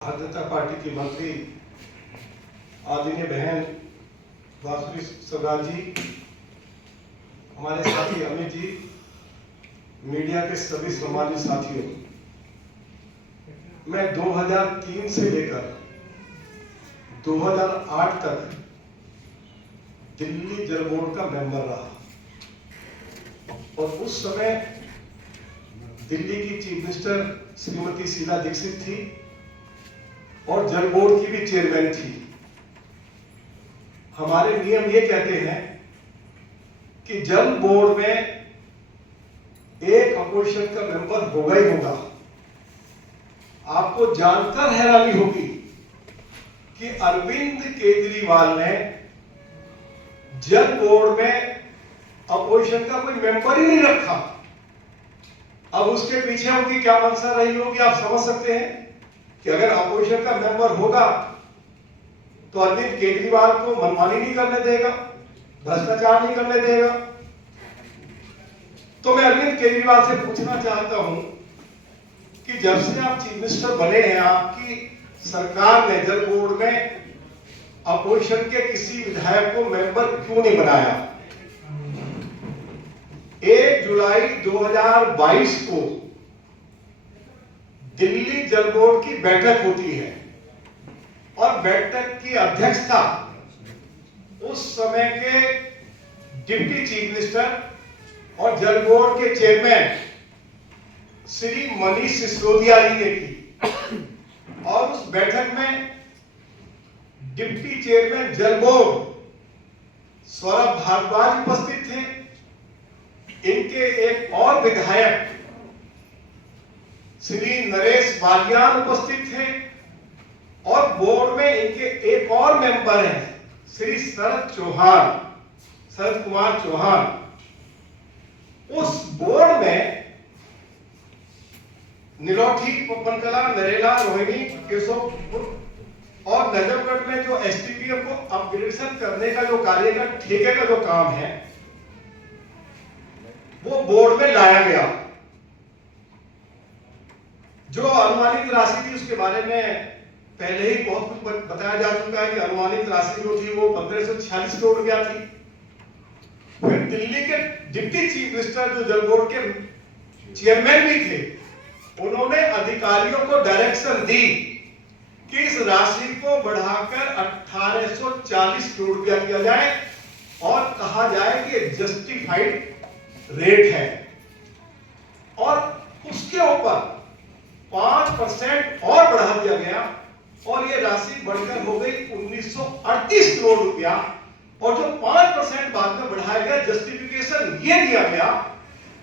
Bharatiya Janata party की मंत्री आदरणीय बहन वासुकी स्वराज जी, हमारे साथी अमित जी, मीडिया के सभी सम्मानित साथियों, मैं 2003 से लेकर 2008 तक दिल्ली जल बोर्ड का मेंबर रहा और उस समय दिल्ली की चीफ मिनिस्टर श्रीमती शीला दीक्षित थी और जल बोर्ड की भी चेयरमैन थी। हमारे नियम ये कहते हैं कि जल बोर्ड में एक अपोजिशन का मेंबर होगा ही होगा। आपको जानकर हैरानी होगी कि अरविंद केजरीवाल ने जल बोर्ड में अपोजिशन का कोई मेंबर ही नहीं रखा। अब उसके पीछे उनकी क्या मंशा रही होगी, आप समझ सकते हैं कि अगर अपोजिशन का मेंबर होगा तो अरविंद केजरीवाल को मनमानी नहीं करने देगा, भ्रष्टाचार नहीं करने देगा। तो मैं अरविंद केजरीवाल से पूछना चाहता हूं कि जब से आप चीफ मिनिस्टर बने हैं, आपकी सरकार ने जल बोर्ड में अपोजिशन के किसी विधायक को मेंबर क्यों नहीं बनाया? 1 जुलाई 2022 को दिल्ली जल बोर्ड की बैठक होती है और बैठक की अध्यक्षता उस समय के डिप्टी चीफ मिनिस्टर और जल बोर्ड के चेयरमैन श्री मनीष सिसोदिया जी ने की। और उस बैठक में डिप्टी चेयरमैन जल बोर्ड सौरभ भारद्वाज उपस्थित थे। इनके एक और विधायक श्री नरेश बालियान उपस्थित थे और बोर्ड में इनके एक और मेंबर हैं श्री शरद कुमार चौहान। उस बोर्ड में निलोठी, पपनकला, नरेला, रोहिणी, केशवपुर और नजफगढ़ में जो एसटीपीएम को अपग्रेडेशन करने का जो कार्य का ठेके का जो काम है वो बोर्ड में लाया गया। जो अनुमानित राशि थी उसके बारे में पहले ही बहुत कुछ बताया जा चुका है कि अनुमानित राशि जो थी वो 1546 करोड़ रुपया थी। फिर दिल्ली के डिप्टी चीफ मिनिस्टर जो जल बोर्ड के चेयरमैन भी थे, उन्होंने अधिकारियों को डायरेक्शन दी कि इस राशि को बढ़ाकर 1840 करोड़ रुपया किया जाए और कहा जाए कि जस्टिफाइड रेट है। और उसके ऊपर 5% और बढ़ा दिया गया और ये राशि बढ़कर हो गई 1938 करोड़ रुपया। और जो 5% बाद में बढ़ाया गया, जस्टिफिकेशन ये दिया गया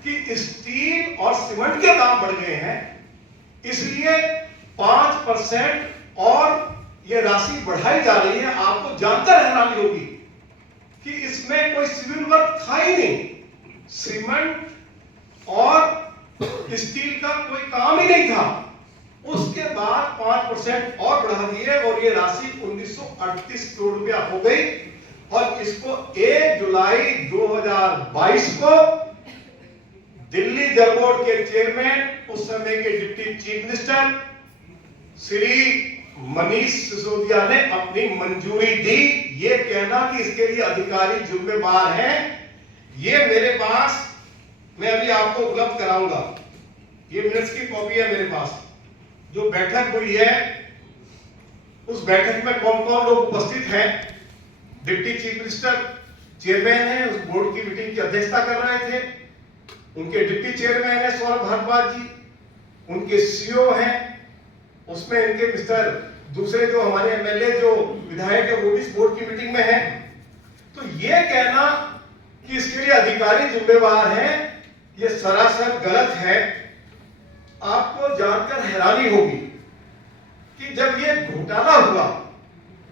कि स्टील और सीमेंट के दाम बढ़ गए हैं, इसलिए 5% और ये राशि बढ़ाई जा रही है। आपको जानकर हैरानी होगी कि इसमें कोई सिविल वर्क था ही नहीं, सीमेंट और स्टील का कोई काम ही नहीं था। उसके बाद 5% और बढ़ा दिए और ये राशि 1938 करोड़ रुपया हो गई। और इसको 1 जुलाई 2022 को दिल्ली जल बोर्ड के चेयरमैन, उस समय के deputy chief minister Shri Manish Sisodia ने अपनी मंजूरी दी। ये कहना कि इसके लिए अधिकारी जिम्मेदार हैं, ये मेरे पास, मैं अभी आपको उपलब्ध कराऊंगा, ये मिनट्स की कॉपी है मेरे पास। जो बैठक हुई है उस बैठक में कौन कौन लोग उपस्थित हैं? डिप्टी चीफ मिनिस्टर चेयरमैन है, उस बोर्ड की मीटिंग की अध्यक्षता कर रहे थे। उनके डिप्टी चेयरमैन है सौरभ भारद्वाज जी, उनके सीईओ हैं, उसमें इनके मिस्टर दूसरे जो हमारे एमएलए जो विधायक है वो भी इस बोर्ड की मीटिंग में है। तो ये कहना कि इसके लिए अधिकारी जिम्मेदार हैं, ये सरासर गलत है। आपको जानकर हैरानी होगी कि जब ये घोटाला हुआ,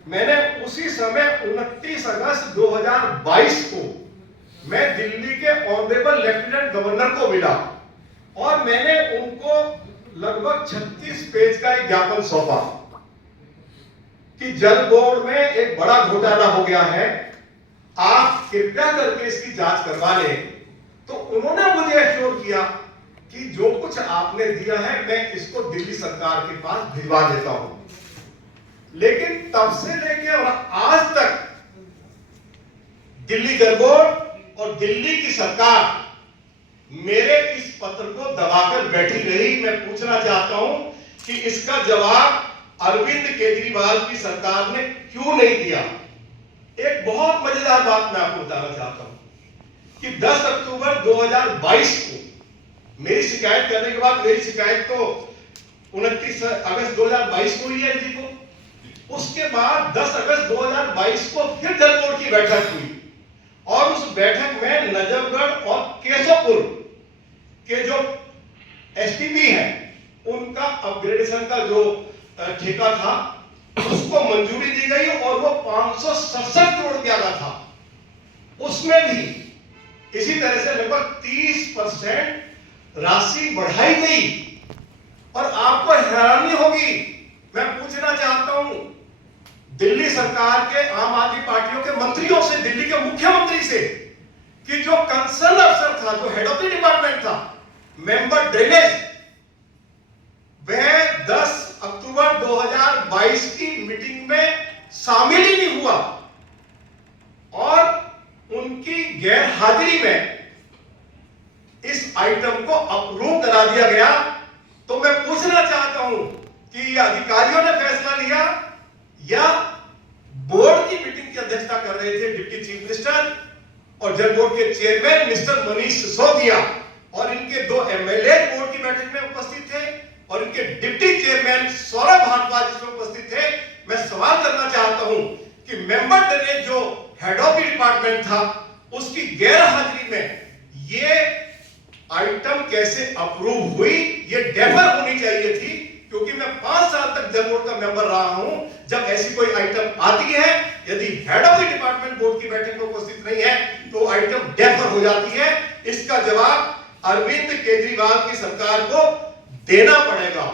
मैंने उसी समय 29 अगस्त 2022 को मैं दिल्ली के ऑनरेबल लेफ्टिनेंट गवर्नर को मिला और मैंने उनको लगभग 36 पेज का एक ज्ञापन सौंपा कि जल बोर्ड में एक बड़ा घोटाला हो गया है, आप कृपया करके इसकी जांच करवा लें। तो उन्होंने मुझे एश्योर किया कि जो कुछ आपने दिया है मैं इसको दिल्ली सरकार के पास भिजवा देता हूं, लेकिन तब से लेके और आज तक दिल्ली जल बोर्ड और दिल्ली की सरकार मेरे इस पत्र को दबाकर बैठी रही। मैं पूछना चाहता हूं कि इसका जवाब अरविंद केजरीवाल की सरकार ने क्यों नहीं दिया। एक बहुत मजेदार बात मैं आपको बताना चाहता हूं कि 10 अक्टूबर 2022 को मेरी शिकायत करने के बाद, मेरी शिकायत तो 29 अगस्त 2022 को हुई है जी को, उसके बाद 10 अगस्त 2022 को फिर जल बोर्ड की बैठक हुई और उस बैठक में नजफगढ़ और केशवपुर के जो एसटीपी है उनका अपग्रेडेशन का जो ठेका था उसको मंजूरी दी गई और वो 567 करोड़ रुपया का था। उसमें भी इसी तरह से लगभग 30% राशि बढ़ाई गई। और आपको हैरानी होगी, मैं पूछना चाहता हूं दिल्ली सरकार के आम आदमी पार्टियों के मंत्रियों से, दिल्ली के मुख्यमंत्री से, कि जो कंसर्न अफसर था, जो हेड ऑफ द डिपार्टमेंट था, मेंबर ड्रेनेज, वह 10 अक्टूबर 2022 की मीटिंग में शामिल ही नहीं हुआ और उनकी गैर हाजिरी में इस आइटम को अप्रूव करा दिया गया। तो मैं पूछना चाहता हूं कि अधिकारियों ने फैसला लिया या बोर्ड की मीटिंग की अध्यक्षता कर रहे थे डिप्टी चीफ मिनिस्टर और जल बोर्ड के चेयरमैन मिस्टर मनीष सिसोदिया, और इनके 2 एमएलए बोर्ड की बैठक में उपस्थित थे और इनके डिप्टी चेयरमैन सौरभ भारद्वाज इसमें उपस्थित थे। मैं सवाल करना चाहता हूं कि मेंबर ड्रेनेज जो हेड ऑफ द डिपार्टमेंट था उसकी गैर हाजिरी में ये आइटम कैसे अप्रूव हुई? ये डेफर होनी चाहिए थी, क्योंकि मैं 5 साल तक जल बोर्ड का मेंबर रहा हूं। जब ऐसी कोई आइटम आती है, यदि head of the department board की बैठक में उपस्थित नहीं है तो आइटम डेफर हो जाती है। इसका जवाब अरविंद केजरीवाल की सरकार को देना पड़ेगा।